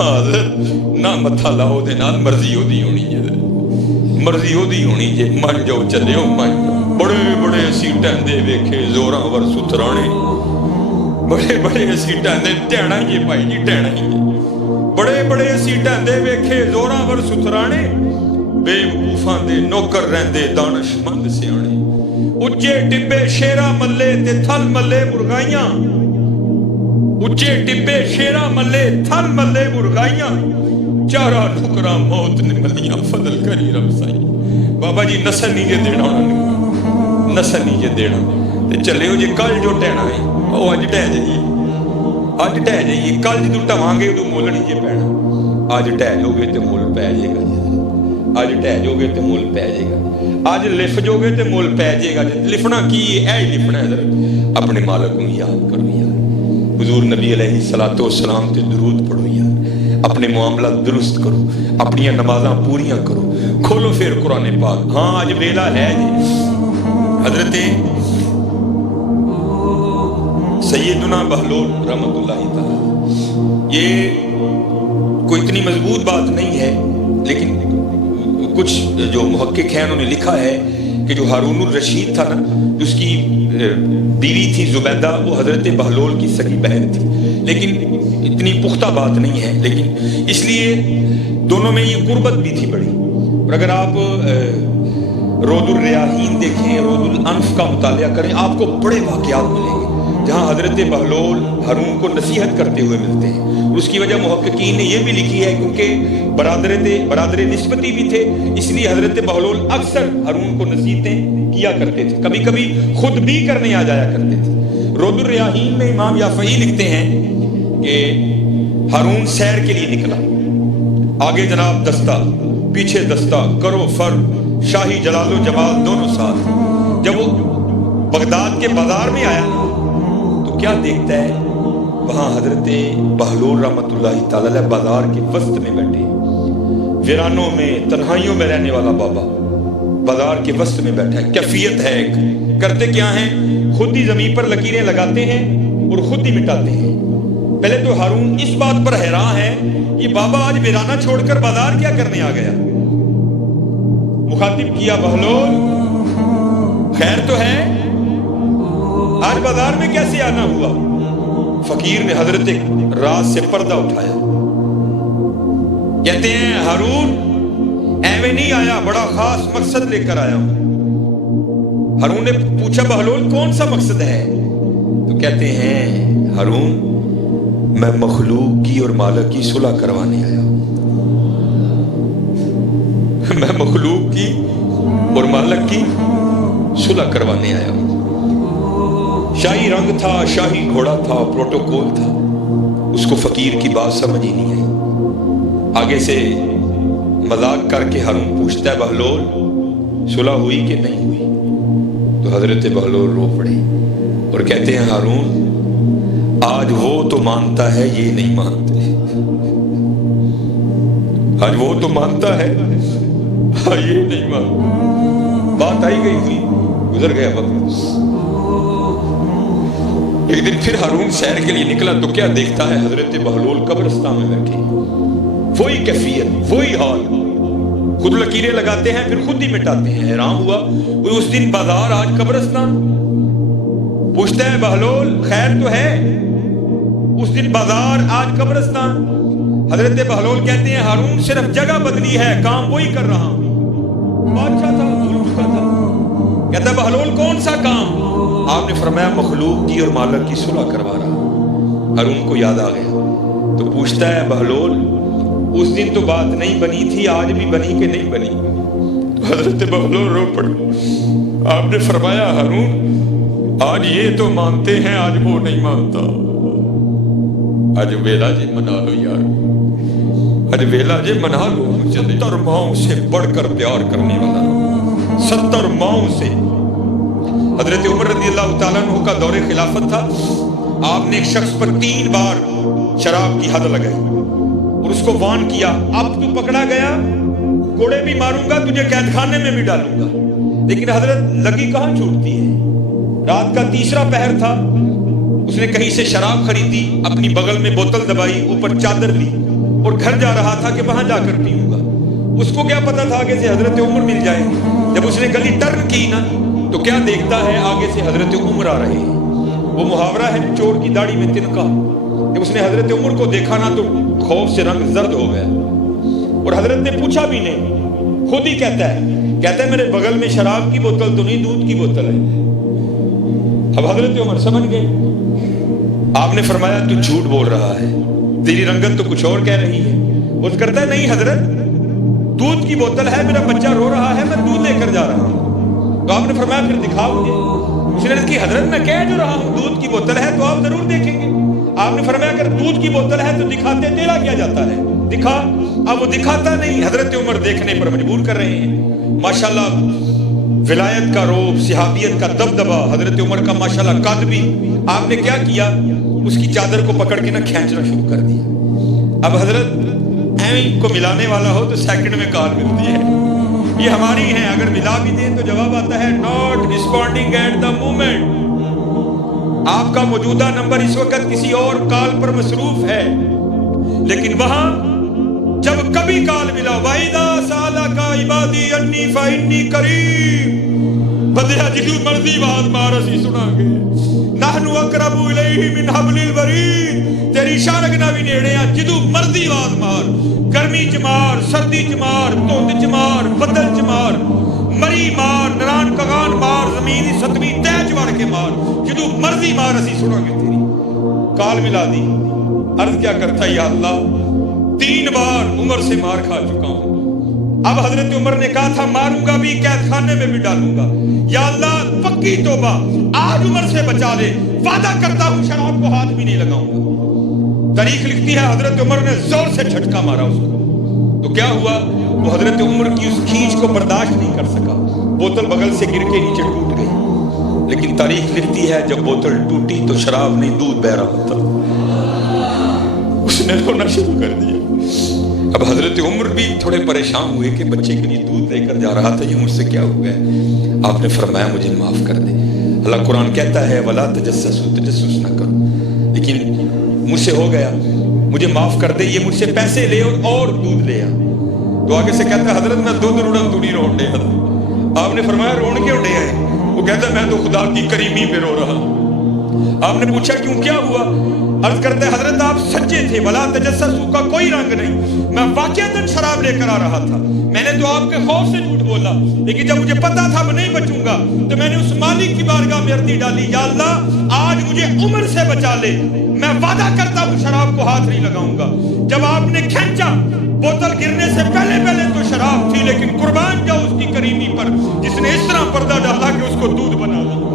حضرت نہ متھا لاؤ دے نال مرضی ہو دی ہونی ہے، مرضی ہو دی ہونی جے من جو چلے ہو من بڑے بڑے سیٹاں دے ویکھے زوراں ور سترانے بڑے بڑے سیٹاں دے ٹہنا جی بھائی جی ٹہنا ہی بڑے بڑے سیٹاں دے ویکھے زوراں ور سترانے بے وقوفاں دے نوکر رہندے دانش مند سیانے اچے ٹبے شیرا ملے تے تھل ملے مرغائیاں اچے ٹبے شیرا ملے تھل ملے مرغائیاں چارہ نکرا موت نے ملیاں فضل کری رب سائی بابا جی نسل نہیں جے دینا نسل نہیں جے دینا تے چلے ہو جی کل جو ٹہنا ہے وہ اج ٹہ جائیے اج ٹہ جائیے کل جدو ٹہواں گے ادو مول نہیں جے پینا اج ٹہ جو گے تے مول پے جائے گا اج ٹہ جو گے تے مول پے جائے گا اج لف جو گے تے مول پے جائے گا لفنا کی ہے لفنا ہے حضرت اپنے مالک کو یاد کرو یار حضور نبی علیہ الصلوۃ والسلام تے درود پڑھو یار اپنے معاملات درست کرو اپنی نمازاں پوریاں کرو کھولو پھر قرآن پاک ہاں آج ویلا ہے جی حضرت سیدنا بہلول رحمت اللہ تعالی یہ کوئی اتنی مضبوط بات نہیں ہے لیکن کچھ جو محقق ہیں انہوں نے لکھا ہے کہ جو ہارون الرشید تھا نا اس کی بیوی تھی زبیدہ وہ حضرت بہلول کی سگی بہن تھی لیکن اتنی پختہ بات نہیں ہے لیکن اس لیے دونوں میں یہ قربت بھی تھی بڑی اور اگر آپ رود الریاحین دیکھیں رود الانف کا مطالعہ کریں آپ کو بڑے واقعات ملیں گے جہاں حضرت بہلول ہارون کو نصیحت کرتے ہوئے ملتے ہیں اس کی وجہ محققین نے یہ بھی لکھی ہے کیونکہ برادر نسبتی بھی تھے اس لیے حضرت بہلول اکثر ہارون کو نصیحتیں کیا کرتے تھے کبھی کبھی خود بھی کرنے آ جایا کرتے تھے رود الریاحین میں امام یافعی لکھتے ہیں کہ ہارون سیر کے لیے نکلا آگے جناب دستہ پیچھے دستہ کرو فر شاہی جلال و جمال دونوں ساتھ جب وہ بغداد کے بازار میں آیا تو کیا دیکھتا ہے وہاں حضرت بہلول رحمت اللہ تعالی علیہ بازار کے وسط میں بیٹھے ویرانوں میں تنہائیوں میں رہنے والا بابا بازار کے وسط میں بیٹھا ہے کیفیت ہے کرتے کیا ہیں خود ہی زمین پر لکیریں لگاتے ہیں اور خود ہی مٹاتے ہیں پہلے تو ہارون اس بات پر حیران ہے کہ بابا آج ویرانہ چھوڑ کر بازار کیا کرنے آ گیا مخاطب کیا بہلول خیر تو ہے آج بازار میں کیسے آنا ہوا فقیر نے حضرت راز سے پردہ اٹھایا کہتے ہیں ہارون ایویں نہیں آیا بڑا خاص مقصد لے کر آیا ہوں ہارون نے پوچھا بہلول کون سا مقصد ہے تو کہتے ہیں ہارون میں مخلوق کی اور مالک کی صلح کروانے آیا ہوں میں مخلوق کی اور مالک کی صلح کروانے آیا ہوں شاہی رنگ تھا شاہی گھوڑا تھا پروٹوکول تھا اس کو فقیر کی بات سمجھ ہی نہیں آئی آگے سے مذاق کر کے ہارون پوچھتا ہے بہلول صلح ہوئی کہ نہیں ہوئی تو حضرت بہلول رو پڑے اور کہتے ہیں ہارون آج وہ تو مانتا ہے یہ نہیں مانتے آج وہ تو مانتا ہے یہ نہیں مانتا بات آئی گئی ہوئی گزر گیا وقت ایک دن پھر ہارون سیر کے لیے نکلا تو کیا دیکھتا ہے حضرت بہلول قبرستان میں بیٹھے وہی کیفیت وہی حال خود لکیریں لگاتے ہیں پھر خود ہی مٹاتے ہیں حیران ہوا وہ اس دن بازار آج قبرستان پوچھتا ہے بہلول خیر تو ہے اس دن بازار آج قبرستان حضرت بہلول کہتے ہیں ہارون صرف جگہ بدلی ہے کام وہی کر رہا ہوں بادشاہ تھا بھول چکا تھا کہتا ہے بہلول کون سا کام آپ نے فرمایا مخلوق کی اور مالک کی صلح کروا رہا ہارون کو یاد آ گیا تو پوچھتا ہے بہلول اس دن تو بات نہیں بنی تھی آج بھی بنی کہ نہیں بنی تو حضرت بہلول رو پڑے آپ نے فرمایا ہارون آج یہ تو مانتے ہیں آج وہ نہیں مانتا آج ویلا جی منا لو یار آج ویلا جی منا لو 70 ماؤں سے بڑھ کر پیار کرنے والا 70 ماؤں سے حضرت عمر رضی اللہ تعالیٰ عنہ کا دور خلافت تھا آپ نے ایک شخص پر 3 بار شراب کی حد لگائی اور اس کو وان کیا اب تو پکڑا گیا کوڑے بھی ماروں گا تجھے قید خانے میں بھی ڈالوں گا لیکن حضرت لگی کہاں چھوٹتی ہے رات کا 3 پہر تھا اس نے کہیں سے شراب خریدی اپنی بغل میں بوتل دبائی اوپر چادر لی اور گھر جا رہا تھا کہ وہاں جا کر پیوں گا. اس کو کیا پتا تھا آگے سے حضرت عمر مل جائے. جب اس نے گلی ٹرن کی نا تو کیا دیکھتا ہے آگے سے حضرت عمر آ رہے ہیں. وہ محاورہ ہے چور کی داڑھی میں تنکا. جب اس نے حضرت عمر کو دیکھا نا تو خوف سے رنگ زرد ہو گیا اور حضرت نے پوچھا بھی نہیں, خود ہی کہتا ہے میرے بغل میں شراب کی بوتل تو نہیں, دودھ کی بوتل ہے. اب حضرت عمر سمجھ گئے. آپ نے فرمایا تو جھوٹ بول رہا ہے, تیری رنگت تو کچھ اور کہہ رہی ہے. وہ کرتا ہے نہیں حضرت, دودھ کی بوتل ہے, میرا بچہ رو رہا ہے, میں دودھ لے کر جا رہا ہوں. تو آپ نے فرمایا پھر دکھاؤ مجھے. اس نے کہا حضرت میں کہہ جو رہا ہوں دودھ کی بوتل ہے تو آپ ضرور دیکھیں گے. آپ نے فرمایا اگر دودھ کی بوتل ہے تو دکھاتے تیرا کیا جاتا ہے, دکھا. اب وہ دکھاتا نہیں. حضرت عمر دیکھنے پر مجبور کر رہے ہیں. ماشاءاللہ ولایت کا روب, صحابیت کا دبدبا, حضرت عمر کا ماشاءاللہ قد بھی. آپ نے کیا کیا, اس کی چادر کو پکڑ کے نہ کھینچنا شروع کر دیا. اب حضرت این کو ملانے والا ہو تو سیکنڈ میں کال ملتی ہے. یہ ہماری ہیں, اگر ملا بھی دیں تو جواب آتا ہے not responding at the moment. آپ کا موجودہ نمبر اس وقت کسی اور کال پر مصروف ہے, لیکن وہاں جب کبھی کال ملا وَإِذَا سَأَلَكَ عِبَادِي عَنِّي فَإِنِّي قَرِيبٌ, بندیا جدو مرضی بات مار اسی سنا گے. نحن اقرب الیہ من حبل الورید, تیری شارک نہ بھی نیڑے ہیں, جدو مرضی بات مار. گرمی چ مار, سردی چ مار, دھند چ مار, بدل چ مار, مری مار, نران کغان مار, زمین ستویں تیج وڑ کے مار, جدو مرضی مار اسی سنا گے. تیری کال ملا دی. عرض کیا کرتا یا اللہ, 3 بار عمر سے مار کھا چکا ہوں. اب حضرت عمر نے کہا تھا ماروں گا بھی, قید خانے میں بھی ڈالوں گا. یا اللہ پکی توبہ, آج عمر سے بچا لے, وعدہ کرتا ہوں شراب کو ہاتھ بھی نہیں لگاؤں گا. تاریخ لکھتی ہے حضرت عمر نے زور سے جھٹکا مارا اس کو. تو کیا ہوا, وہ حضرت عمر کی اس کھینچ کو برداشت نہیں کر سکا, بوتل بغل سے گر کے نیچے ٹوٹ گئی. لیکن تاریخ لکھتی ہے جب بوتل ٹوٹی تو شراب نہیں دودھ بہ رہا تھا. اس نے رونا شروع کر دیا. اب حضرت عمر بھی تھوڑے پریشان ہوئے کہ بچے کے لیے دودھ لے کر جا رہا تھا, یہ مجھ سے کیا ہو گیا. آپ نے فرمایا مجھے معاف کر دے. اللہ قرآن کہتا ہے وَلَا تَجَسَّسُوا, تجسس نہ کرو. لیکن مجھ سے ہو گیا, مجھے معاف کر دے. یہ مجھ سے پیسے لے اور دودھ لے آ. تو آگے سے کہتا ہے حضرت میں دودھ روڑا تو نہیں روڑ دے. آپ نے فرمایا روڑ کیوں دے آئے. وہ کہتا ہے میں تو خدا کی کریمی پہ رو رہا. آپ نے پوچھا کیوں, کیا ہوا. عرض کرتے حضرت آپ سچے تھے, ولا تجسسوا کا کوئی رنگ نہیں, میں واقعتاً شراب لے کر آ رہا تھا. میں نے تو آپ کے خوف سے جھوٹ بولا, لیکن جب مجھے پتا تھا میں نہیں بچوں گا تو میں نے اس مالک کی بارگاہ میں عرضی ڈالی, یا اللہ آج مجھے عمر سے بچا لے, میں وعدہ کرتا ہوں شراب کو ہاتھ نہیں لگاؤں گا. جب آپ نے کھینچا, بوتل گرنے سے پہلے تو شراب تھی, لیکن قربان جاؤ اس کی کریمی پر جس نے اس طرح پردہ ڈالا کہ اس کو دودھ بنا دیا.